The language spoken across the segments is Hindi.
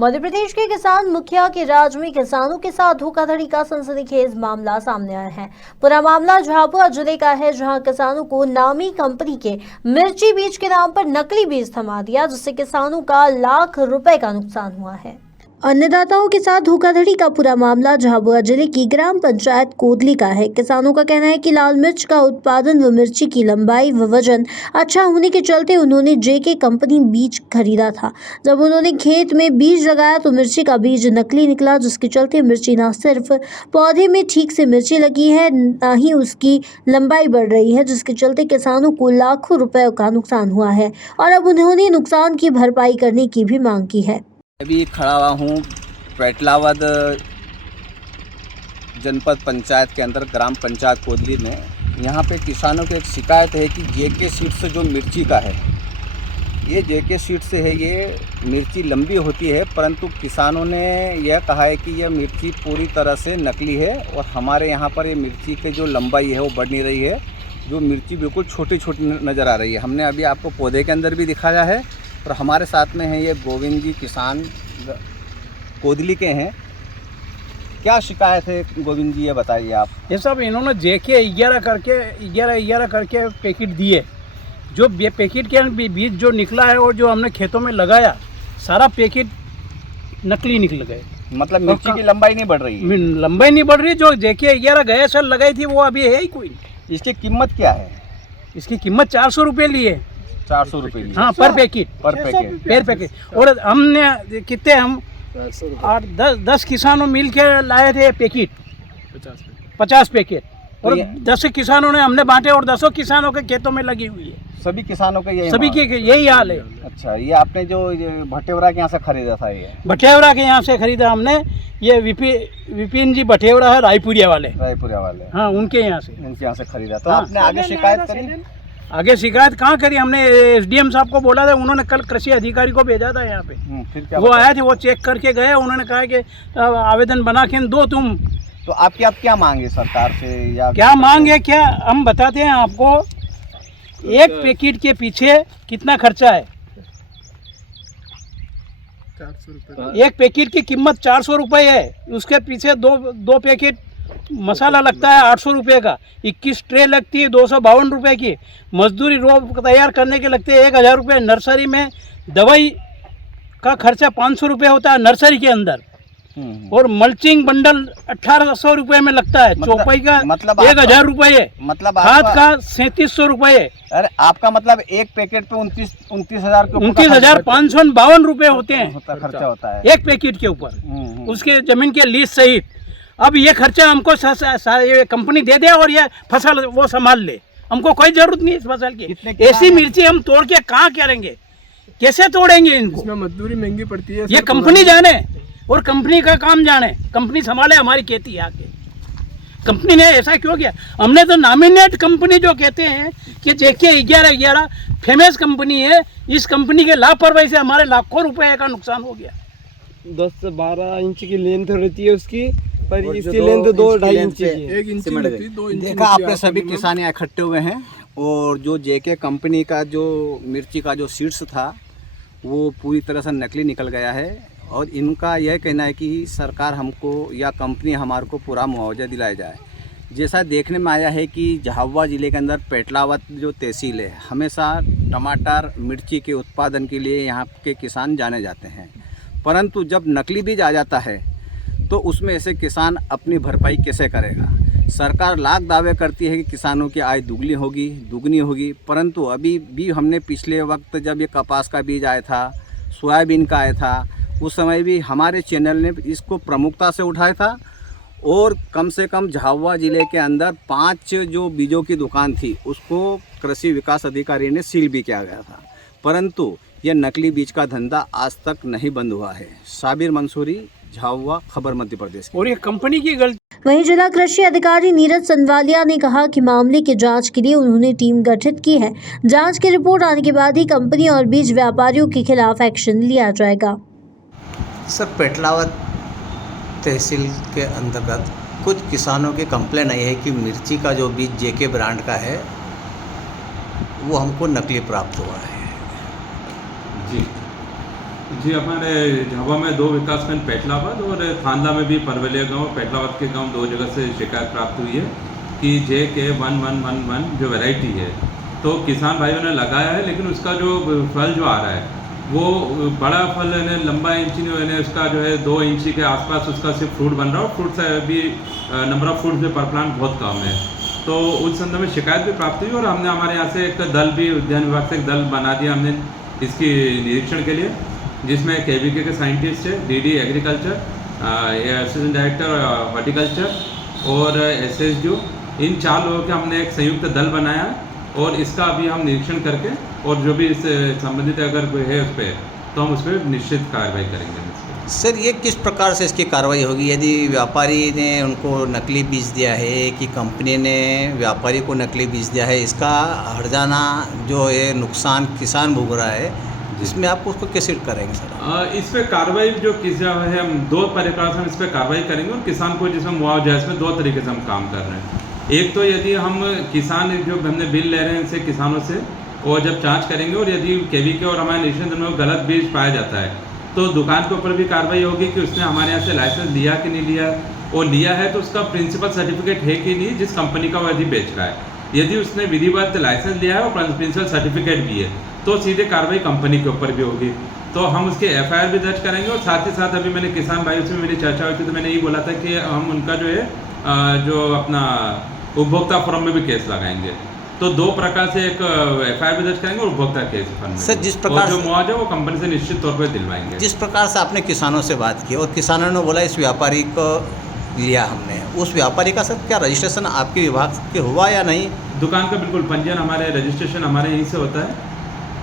मध्य प्रदेश के किसान मुखिया के राज में किसानों के साथ धोखाधड़ी का सनसनीखेज मामला सामने आया है। पूरा मामला झाबुआ जिले का है, जहां किसानों को नामी कंपनी के मिर्ची बीज के नाम पर नकली बीज थमा दिया, जिससे किसानों का लाख रुपए का नुकसान हुआ है। अन्नदाताओं के साथ धोखाधड़ी का पूरा मामला झाबुआ जिले की ग्राम पंचायत कोदली का है। किसानों का कहना है कि लाल मिर्च का उत्पादन व मिर्ची की लंबाई व वजन अच्छा होने के चलते उन्होंने जेके कंपनी बीज खरीदा था। जब उन्होंने खेत में बीज लगाया तो मिर्ची का बीज नकली निकला, जिसके चलते मिर्ची न सिर्फ पौधे में ठीक से मिर्ची लगी है, न ही उसकी लंबाई बढ़ रही है, जिसके चलते किसानों को लाखों रुपए का नुकसान हुआ है और अब उन्होंने नुकसान की भरपाई करने की भी मांग की है। अभी खड़ा हुआ हूँ पेटलावद जनपद पंचायत के अंदर ग्राम पंचायत कोदली में। यहाँ पे किसानों की एक शिकायत है कि जेके सीड से जो मिर्ची का है, ये जेके सीड से है, ये मिर्ची लंबी होती है, परंतु किसानों ने यह कहा है कि यह मिर्ची पूरी तरह से नकली है और हमारे यहाँ पर ये मिर्ची की जो लंबाई है वो बढ़ नहीं रही है, जो मिर्ची बिल्कुल छोटी छोटी नज़र आ रही है। हमने अभी आपको पौधे के अंदर भी दिखाया है और हमारे साथ में है ये गोविंद जी, किसान कोदली के हैं। क्या शिकायत है गोविंद जी, ये बताइए आप। ये सब इन्होंने जेके 11 करके पैकेट दिए। जो पैकेट के बीज जो निकला है और जो हमने खेतों में लगाया, सारा पैकेट नकली निकल गए। मतलब मिर्ची की लंबाई नहीं बढ़ रही है? लंबाई नहीं बढ़ रही। जो जेके 11 गए साल लगाई थी वो अभी है ही कोई। इसकी कीमत क्या है? इसकी कीमत 400 रुपये लिए। 400 रुपये? हाँ, पर पैकेट। और हमने कितने, हम 8-10 किसानों मिल के लाए थे पैकेट, 50 पैकेट, और 10 किसानों ने हमने बांटे और 10 किसानों के खेतों में लगी हुई है। सभी किसानों के सभी के यही हाल है। अच्छा, ये आपने जो भटेवरा के यहाँ से खरीदा था? ये भटेवरा के यहाँ से खरीदा हमने। ये विपिन जी भटेवरा है, रायपुरिया वाले। हाँ, उनके यहाँ से खरीदा। तो आपने आगे शिकायत करी? आगे शिकायत कहाँ करी, हमने एसडीएम साहब को बोला था, उन्होंने कल कृषि अधिकारी को भेजा था यहाँ पे। फिर क्या वो आए थे, वो चेक करके गए, उन्होंने कहा कि आवेदन बना के दो तुम। तो आपकी आप क्या मांगे सरकार से, या क्या मांगे? क्या हम बताते हैं आपको। एक पैकेट के पीछे कितना खर्चा है? 400 रुपये। एक पैकेट की कीमत 400 रुपये है। उसके पीछे दो पैकेट मसाला लगता है 800 रुपये का, 21 ट्रे लगती है 252 रुपये की, मजदूरी रोप तैयार करने के लगते हैं 1000 रुपये, नर्सरी में दवाई का खर्चा 500 रुपये होता है नर्सरी के अंदर, और मल्चिंग बंडल 1800 रुपये में लगता है, चौपाई का मतलब 1000 रुपये, मतलब खाद का 3700 रुपये। अरे आपका मतलब एक पैकेट पे 29,552 रुपये होते हैं खर्चा होता है एक पैकेट के ऊपर, उसके जमीन के लीज सहित। अब ये खर्चा हमको ये कंपनी दे दे और ये फसल वो संभाल ले, हमको कोई जरूरत नहीं इस फसल की। ऐसी मिर्ची हम तोड़ के कहाँ करेंगे, कैसे तोड़ेंगे इनको? इसमें मजदूरी महंगी पड़ती है। ये कंपनी जाने और कंपनी का काम जाने, कंपनी संभाले हमारी खेती आके। कंपनी ने ऐसा क्यों किया? हमने तो नॉमिनेट कंपनी जो कहते हैं कि जेके 11 फेमस कंपनी है, इस कंपनी के लापरवाही से हमारे लाखों रुपए का नुकसान हो गया। 10 से 12 इंच की लेंथ रहती है उसकी, पर इसकी लेंथ 2-2.5 इंच की है। 1 इंच की। देखा आपने, सभी किसान यहाँ इकट्ठे हुए हैं और जो जेके कंपनी का जो मिर्ची का जो सीड्स था वो पूरी तरह से नकली निकल गया है, और इनका यह कहना है कि सरकार हमको या कंपनी हमारे को पूरा मुआवजा दिलाया जाए। जैसा देखने में आया है कि झाबुआ ज़िले के अंदर पेटलावद जो तहसील है, हमेशा टमाटर मिर्ची के उत्पादन के लिए यहाँ के किसान जाने जाते हैं, परंतु जब नकली बीज आ जाता है तो उसमें ऐसे किसान अपनी भरपाई कैसे करेगा? सरकार लाख दावे करती है कि किसानों की आय दुगनी होगी, परंतु अभी भी हमने पिछले वक्त जब ये कपास का बीज आया था, सोयाबीन का आया था, उस समय भी हमारे चैनल ने इसको प्रमुखता से उठाया था, और कम से कम झाबुआ ज़िले के अंदर 5 जो बीजों की दुकान थी उसको कृषि विकास अधिकारी ने सील भी किया गया था, परंतु यह नकली बीज का धंधा आज तक नहीं बंद हुआ है। साबिर मंसूरी, झाबुआ, खबर मध्य प्रदेश। और ये कंपनी की गलती। वहीं जिला कृषि अधिकारी नीरज संदवालिया ने कहा कि मामले की जांच के लिए उन्होंने टीम गठित की है। जांच की रिपोर्ट आने के बाद ही कंपनी और बीज व्यापारियों के खिलाफ एक्शन लिया जाएगा। सर, पेटलावद तहसील के अंतर्गत कुछ किसानों की कंप्लेन आई है कि मिर्ची का जो बीज जेके ब्रांड का है वो हमको नकली प्राप्त हुआ है। जी, जी, हमारे झाबुआ में 2 विकासखंड पेटलाबाद और थांदला में भी परवलिया गांव और पेटलाबाद के गांव 2 जगह से शिकायत प्राप्त हुई है कि JK1111 जो वैरायटी है तो किसान भाइयों ने लगाया है, लेकिन उसका जो फल जो आ रहा है वो बड़ा फल है, लंबा इंची नहीं है, उसका जो है 2 इंची के आसपास उसका सिर्फ फ्रूट बन रहा है और फ्रूट से भी नंबर ऑफ फ्रूट पर प्लांट बहुत कम है। तो उस संदर्भ में शिकायत भी प्राप्त हुई और हमने हमारे यहाँ से एक दल भी, उद्यान विभाग से एक दल बना दिया हमने इसकी निरीक्षण के लिए, जिसमें KVK के साइंटिस्ट है, DD agriculture, assistant director horticulture और SSDO, इन 4 लोगों के हमने एक संयुक्त दल बनाया और इसका अभी हम निरीक्षण करके और जो भी इससे संबंधित अगर कोई है उस पर तो हम उस पर निश्चित कार्रवाई करेंगे। सर, ये किस प्रकार से इसकी कार्रवाई होगी? यदि व्यापारी ने उनको नकली बीज दिया है कि कंपनी ने व्यापारी को नकली बीज दिया है, इसका हर्जाना जो है नुकसान किसान भोग रहा है, इसमें आप उसको कैसे करेंगे सर? इस पर कार्रवाई जो किया है हम 2 प्रकार से हम इस पर कार्रवाई करेंगे और किसान को जिसमें मुआवजा है इसमें 2 तरीके से हम काम कर रहे हैं। एक तो यदि हम किसान जो हमने बिल ले रहे हैं इनसे किसानों से, और जब जांच करेंगे और यदि KVK और हमारे निरीक्षण में गलत बीज पाया जाता है तो दुकान के ऊपर भी कार्रवाई होगी कि उसने हमारे यहाँ से लाइसेंस लिया कि नहीं लिया, और लिया है तो उसका प्रिंसिपल सर्टिफिकेट है कि नहीं जिस कंपनी का वो यदि बेच रहा है। यदि उसने विधिवत लाइसेंस लिया है और प्रिंसिपल सर्टिफिकेट भी है तो सीधे कार्रवाई कंपनी के ऊपर भी होगी। तो हम उसके FIR भी दर्ज करेंगे और साथ ही साथ अभी मैंने किसान भाइयों से मेरी चर्चा हुई थी तो मैंने यही बोला था कि हम उनका जो है जो अपना उपभोक्ता फोरम में भी केस लगाएंगे। तो 2 प्रकार से एक FIR भी दर्ज करेंगे और उपभोक्ता केस फंड में। सर, जिस प्रकार जो मुआवजा वो कंपनी से निश्चित तौर पर दिलवाएंगे। जिस प्रकार से आपने किसानों से बात की और किसानों ने बोला इस व्यापारी को लिया हमने, उस व्यापारी का सर क्या रजिस्ट्रेशन आपके विभाग के हुआ या नहीं? दुकान का बिल्कुल पंजीयन हमारे रजिस्ट्रेशन हमारे यहीं से होता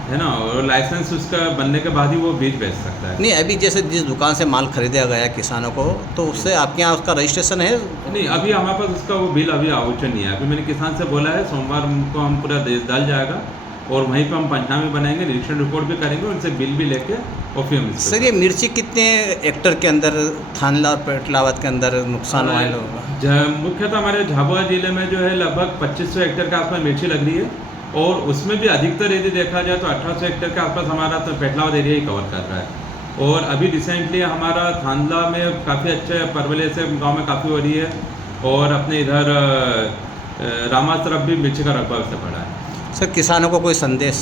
है ना, और लाइसेंस उसका बनने के बाद ही वो बीज बेच सकता है। नहीं, अभी जैसे जिस दुकान से माल खरीदा गया किसानों को तो उससे आपके यहाँ उसका रजिस्ट्रेशन है? नहीं, अभी हमारे पास उसका वो बिल अभी आवश्यक नहीं है। अभी मैंने किसान से बोला है सोमवार को हम पूरा दल जाएगा और वहीं पे हम पंचनामे बनाएंगे, निरीक्षण रिपोर्ट भी करेंगे, उनसे बिल भी लेके और फिर हम सर, ये मिर्ची कितने हेक्टर के अंदर थानला और पेटलाबाद के अंदर नुकसान हुआ है? मुख्यतः हमारे झाबुआ जिले में जो है लगभग 2500 हेक्टेयर के आसपास मिर्ची लग रही है और उसमें भी अधिकतर यदि देखा जाए तो 1800 हेक्टेयर के आसपास हमारा तो पेटलाबाद एरिया ही कवर कर रहा है। और अभी रिसेंटली हमारा थांदला में काफ़ी अच्छे परवले से गांव में काफ़ी हो रही है और अपने इधर रामा तरफ भी मिर्ची का रकबा से बढ़ा है। सर, किसानों को कोई संदेश?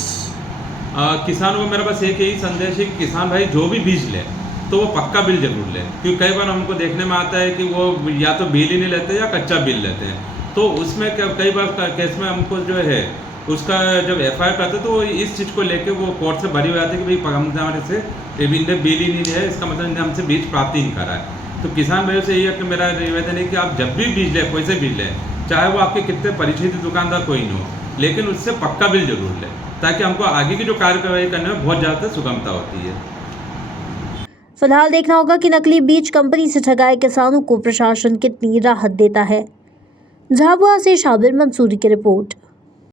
किसानों को मेरे पास एक यही संदेश है कि किसान भाई जो भी बीज ले तो वो पक्का बिल जरूर ले, क्योंकि कई बार हमको देखने में आता है कि वो या तो बिल ही नहीं लेते या कच्चा बिल लेते हैं। तो उसमें कई बार केस में हमको जो है उसका जब FIR करते तो इस चीज़ को लेके वो कोर्ट से भरी हो जाती है कि भाई हमने हमारे से इनने बिल ही नहीं लिया है, इसका मतलब इन्हें हमसे बीज प्राप्ति नहीं करा है। तो किसान भाइयों से ये है कि मेरा निवेदन है कि आप जब भी बीज लें, कोई से बीज लें, चाहे वो आपके कितने परिचित दुकानदार कोई नहीं हो, लेकिन उससे पक्का बिल जरूर लें ताकि हमको आगे की जो कार्यवाही करने में बहुत ज़्यादा सुगमता होती है। फिलहाल देखना होगा कि नकली बीज कंपनी से ठगाए किसानों को प्रशासन कितनी राहत देता है। झाबुआ से शाबिर मंसूरी की रिपोर्ट।